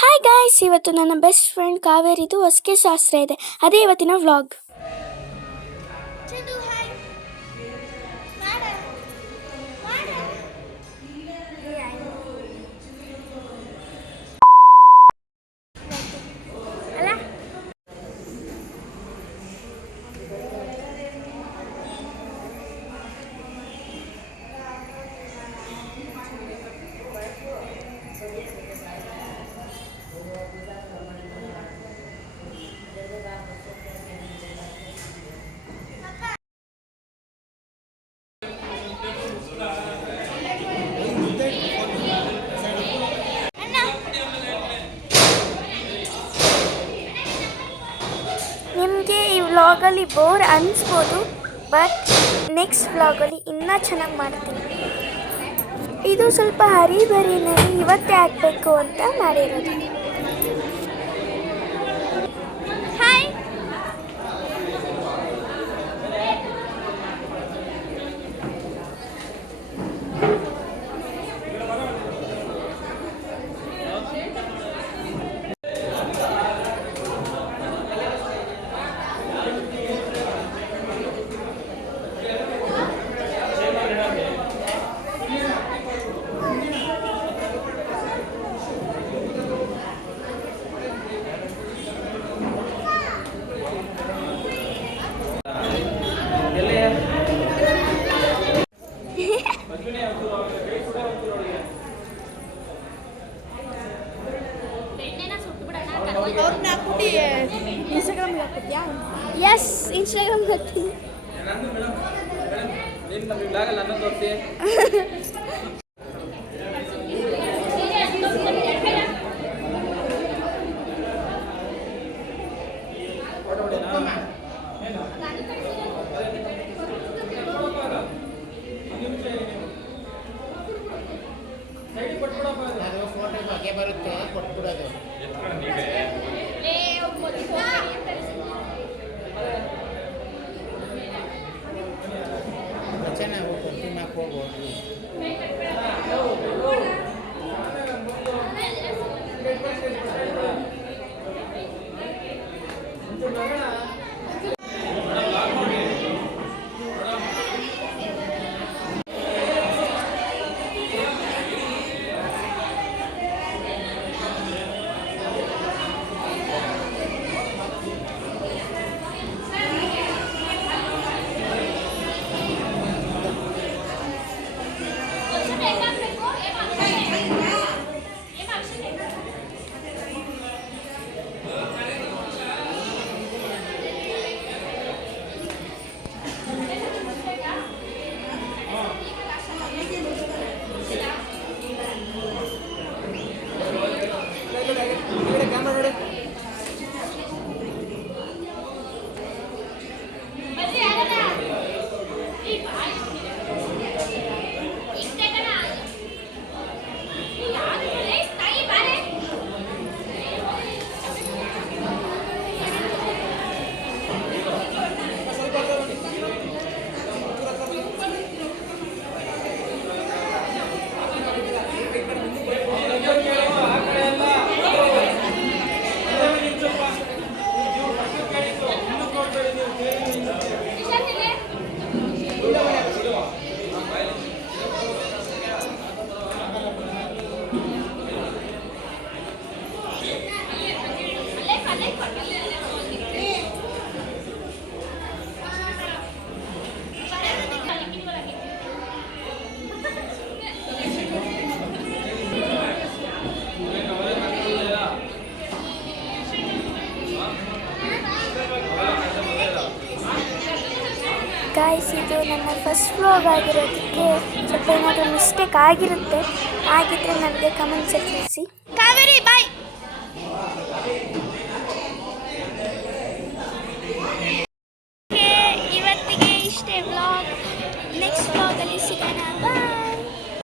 Hi guys, ಇವತ್ತು ನನ್ನ best friend ಕಾವೇರಿದು ಹೊಸಕೆ ಶಾಸ್ತ್ರ ಇದೆ. ಅದೇ ಇವತ್ತಿನ ವ್ಲಾಗ್. ನಿಮಗೆ ಈ ವ್ಲಾಗಲ್ಲಿ ಬೋರ್ ಅನಿಸ್ಬೋದು, ಬಟ್ ನೆಕ್ಸ್ಟ್ ವ್ಲಾಗಲ್ಲಿ ಇನ್ನೂ ಚೆನ್ನಾಗಿ ಮಾಡ್ತೀನಿ. ಇದು ಸ್ವಲ್ಪ ಹರಿಬರಿನಲ್ಲಿ ಇವತ್ತೇ ಆಗಬೇಕು ಅಂತ ಮಾಡಿರೋದು. ಹಾಯ್, ಇನ್ಸ್ಟಾಗ್ರಾಮ್ಗೆ ಹಾಕ್ತಿದ್ಯಾ? ಎಸ್, ಇನ್ಸ್ಟಾಗ್ರಾಮ್ಗೆ ಹಾಕ್ತೀನಿ. ಬರುತ್ತೆ ಕೊಟ್ಬಿಡೋದು. ಚೆನ್ನಾಗಿ ಕೊಡ್ತೀನಿ ಹೋಗ್ಬೋದು. ಗಾಯ್ಸ್, ಇದು ನನ್ನ ಫಸ್ಟ್ ವ್ಲಾಗ್ ಆಗಿರೋದಕ್ಕೆ ಸ್ವಲ್ಪ ಏನಾದರೂ ಮಿಸ್ಟೇಕ್ ಆಗಿರುತ್ತೆ. ಆಗಿದ್ದರೆ ನನಗೆ ಕಮೆಂಟ್ಸಲ್ಲಿ ತಿಳಿಸಿ. ಕಾವೇರಿ,